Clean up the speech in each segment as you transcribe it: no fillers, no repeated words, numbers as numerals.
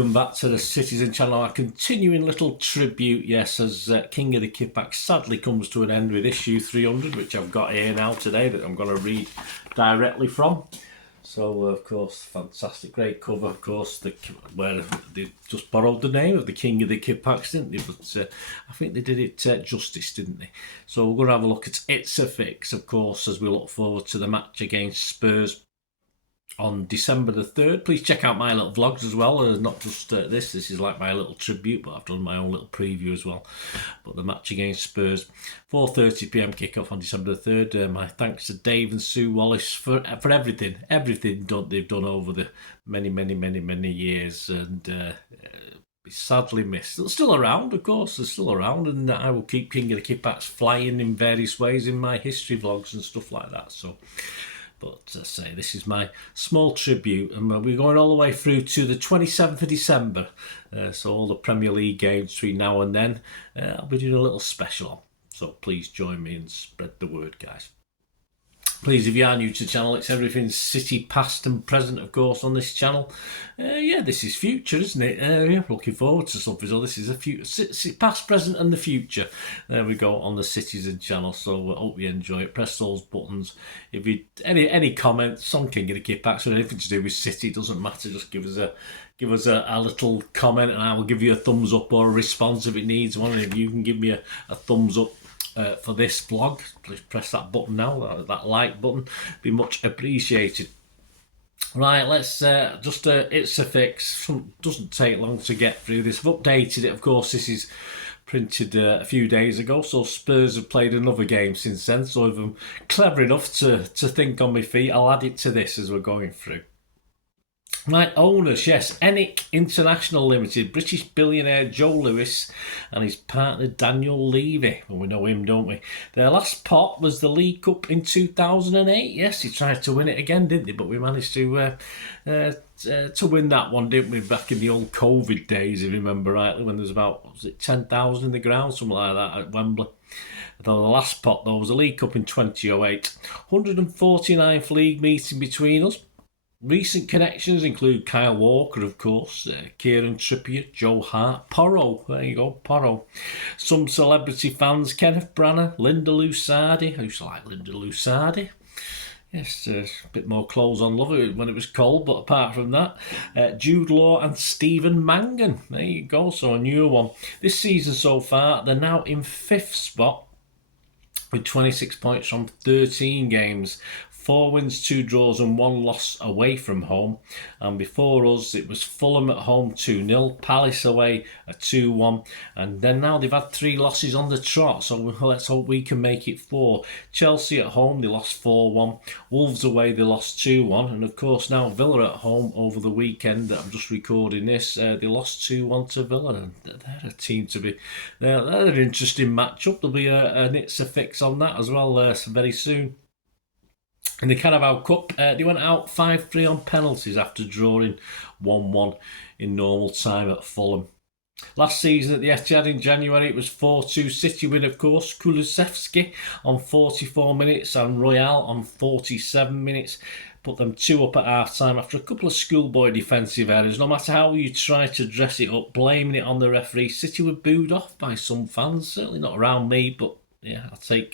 welcome back to the Citizen channel. Our continuing little tribute, yes, as King of the Kippax sadly comes to an end with issue 300, which I've got here now today that I'm going to read directly from. So, of course, fantastic, great cover, of course, where they just borrowed the name of the King of the Kippax, didn't they? But I think they did it justice, didn't they? So we're going to have a look at It's a Fix, of course, as we look forward to the match against Spurs on December the 3rd. Please check out my little vlogs as well. Not just this is like my little tribute, but I've done my own little preview as well. But the match against Spurs, 4:30 p.m. kickoff on December the 3rd. My thanks to Dave and Sue Wallace for everything they've done over the many years, and sadly missed. They're still around, of course, they're still around, and I will keep King of the Kippax flying in various ways in my history vlogs and stuff like that. So, but as I say, this is my small tribute, and we're going all the way through to the 27th of December. So all the Premier League games between now and then, I'll be doing a little special on. So please join me and spread the word, guys. Please, if you are new to the channel, it's everything City past and present, of course, on this channel. Yeah, this is future, isn't it? Yeah, looking forward to something. So this is a future, past, present, and the future. There we go on the Citizen channel. So I hope you enjoy it. Press those buttons. If you any comments on King of the Kippax or anything to do with City, it doesn't matter. Just give us a little comment, and I will give you a thumbs up or a response if it needs one. And if you can give me a thumbs up for this vlog, please press that button now, that like button, be much appreciated. Right, let's just It's a Fix. Doesn't take long to get through this. I've updated it, of course. This is printed a few days ago, so Spurs have played another game since then, so if I'm clever enough to think on my feet, I'll add it to this as we're going through. Right, owners, yes, M.E.N International Limited, British billionaire Joe Lewis and his partner Daniel Levy. Well, we know him, don't we? Their last pot was the League Cup in 2008. Yes, he tried to win it again, didn't he? But we managed to win that one, didn't we? Back in the old COVID days, if you remember rightly, when there was about, was it 10,000 in the ground, something like that at Wembley. Though the last pot, though, was the League Cup in 2008. 149th league meeting between us. Recent connections include Kyle Walker, of course, Kieran Trippier, Joe Hart, Porro, there you go, Porro. Some celebrity fans, Kenneth Branagh, Linda Lusardi. I used to like Linda Lusardi. Yes, a bit more clothes on love when it was cold, but apart from that, Jude Law and Stephen Mangan. There you go, so a new one. This season so far, they're now in 5th spot with 26 points from 13 games. 4 wins, 2 draws and 1 loss away from home. And before us, it was Fulham at home 2-0, Palace away a 2-1. And then now they've had 3 losses on the trot, so let's hope we can make it 4. Chelsea at home, they lost 4-1. Wolves away, they lost 2-1. And of course now Villa at home over the weekend that I'm just recording this, they lost 2-1 to Villa. And they're a team to be, they're an interesting matchup. There'll be an It's a Fix on that as well very soon. In the Carabao Cup, they went out 5-3 on penalties after drawing 1-1 in normal time at Fulham. Last season at the Etihad in January, it was 4-2 City win, of course. Kulusevski on 44 minutes and Royale on 47 minutes. Put them 2 up at half-time after a couple of schoolboy defensive errors. No matter how you try to dress it up, blaming it on the referee, City were booed off by some fans. Certainly not around me, but yeah, I'll take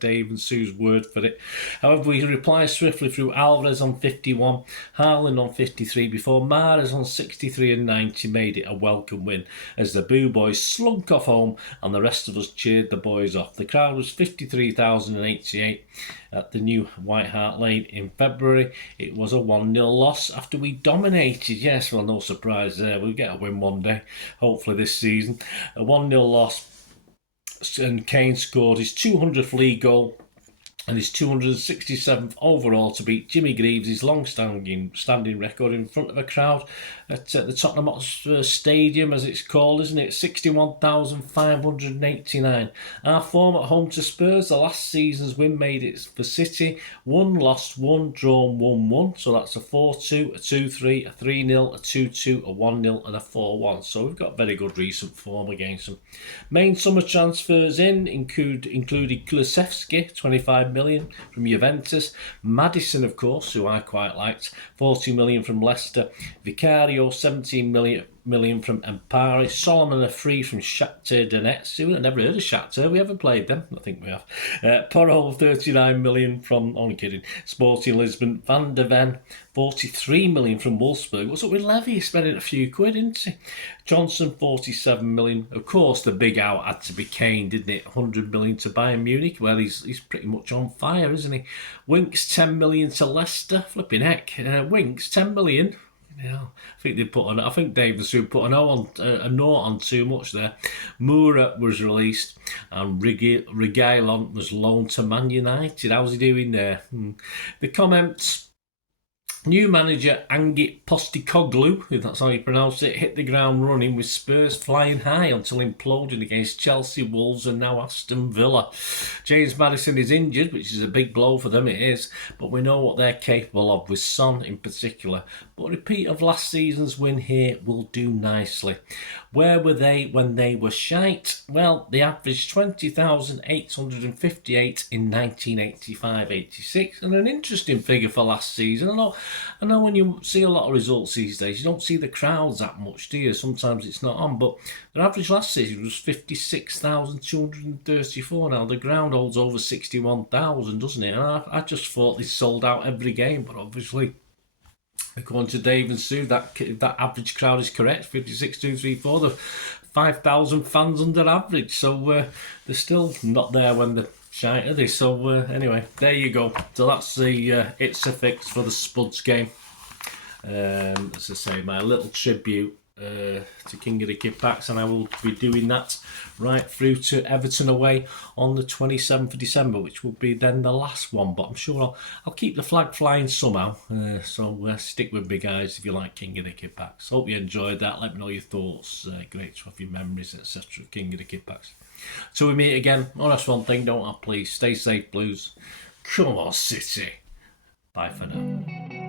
Dave and Sue's word for it. However, we reply swiftly through Alvarez on 51, Haaland on 53, before Mahrez on 63 and 90 made it a welcome win as the Boo Boys slunk off home and the rest of us cheered the boys off. The crowd was 53,088 at the new White Hart Lane in February. It was a 1-0 loss after we dominated. Yes, well, no surprise there. We'll get a win one day, hopefully this season. A 1-0 loss. And Kane scored his 200th league goal and his 267th overall to beat Jimmy Greaves' long-standing record in front of a crowd at the Tottenham Hotspur Stadium, as it's called, isn't it? 61,589. Our form at home to Spurs, the last season's win made it for City. 1 lost, 1 drawn, 1-1. So that's a 4-2, a 2-3, a 3-0, a 2-2, a 1-0 and a 4-1. So we've got very good recent form against them. Main summer transfers in included Kulusevski, 25 million. million from Juventus. Maddison, of course, who I quite liked, 40 million from Leicester. Vicario, 17 million from Empire. Solomon, a free from Shakhtar Donetsk. I've never heard of Shakhtar. We haven't played them. I think we have. Porro, 39 million from, only kidding, Sporting Lisbon. Van der Ven, 43 million from Wolfsburg. What's up with Levy? He's spending a few quid, isn't he? Johnson, 47 million. Of course, the big out had to be Kane, didn't it? 100 million to Bayern Munich. Well, he's pretty much on fire, isn't he? Winks, 10 million to Leicester. Flipping heck. Winks, 10 million. Yeah, I think Davidson put a note on too much there. Moura was released and Reguilon was loaned to Man United. How's he doing there? The comments. New manager Ange Postecoglou, if that's how you pronounce it, hit the ground running with Spurs flying high until imploding against Chelsea, Wolves and now Aston Villa. James Maddison is injured, which is a big blow for them, it is, but we know what they're capable of, with Son in particular. But a repeat of last season's win here will do nicely. Where were they when they were shite? Well, they averaged 20,858 in 1985-86, and an interesting figure for last season. I know when you see a lot of results these days, you don't see the crowds that much, do you? Sometimes it's not on, but their average last season was 56,234. Now, the ground holds over 61,000, doesn't it? And I just thought they sold out every game, but obviously, according to Dave and Sue, that average crowd is correct, 56,234. The 5,000 fans under average, so they're still not there when they're shite, are they? So anyway, there you go. So that's the it's a fix for the Spuds game. As I say, my little tribute to King of the Kippax, and I will be doing that right through to Everton away on the 27th of December, which will be then the last one, but I'm sure I'll keep the flag flying somehow, so stick with me, guys, if you like King of the Kippax. Hope you enjoyed that. Let me know your thoughts. Great to have your memories, etc. of King of the Kippax. Till we meet again, that's one thing, don't I? Please stay safe, Blues. Come on, City. Bye for now.